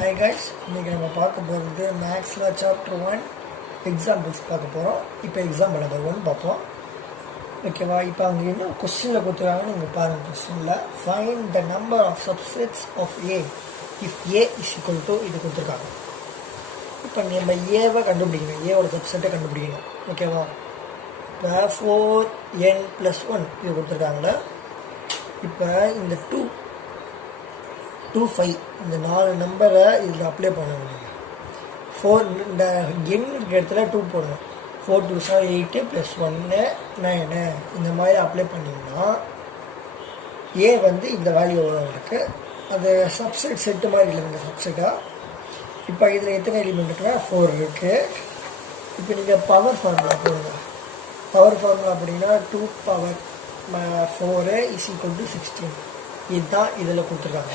Hi guys, இன்னைக்கு நம்ம பார்க்க போகிறது மேக்ஸில் சாப்டர் 1 எக்ஸாம்பிள்ஸ் பார்க்க போகிறோம். இப்போ எக்ஸாம்பிள் நம்பர் 1 பார்ப்போம். ஓகேவா? இப்போ அவங்க என்ன கொஸ்டினில் கொடுத்துருக்காங்கன்னு நீங்கள் பாருங்கள். கொஸ்டினில் find the number of subsets of A if A is equal to இது கொடுத்துருக்காங்க. இப்போ நம்ம ஏவை கண்டுபிடிக்கணும், ஏவோட சப்செட்டை கண்டுபிடிக்கணும். ஓகேவா? இப்போ 4n+1 இது கொடுத்துருக்காங்களே. இப்போ இந்த 2, 5 இந்த 4 நம்பரை இதில் அப்ளை பண்ணணும். 4 இந்த எண் இருக்கிற இடத்துல 2 போடணும். 4 2 8 + 1 9 இந்த மாதிரி அப்ளை பண்ணிங்கன்னா ஏ வந்து இந்த வேல்யூ இருக்குது. அது சப்செட் செட்டு மாதிரி இல்லைங்க, சப்செட்டாக. இப்போ இதில் எத்தனை எலிமெண்ட் இருக்குன்னா 4 இருக்குது. இப்போ நீங்கள் பவர் ஃபார்முலா போடுங்க. பவர் ஃபார்முலா அப்படின்னா 2 ⁴ = 16. இதுதான் இதில் கொடுத்துருக்காங்க.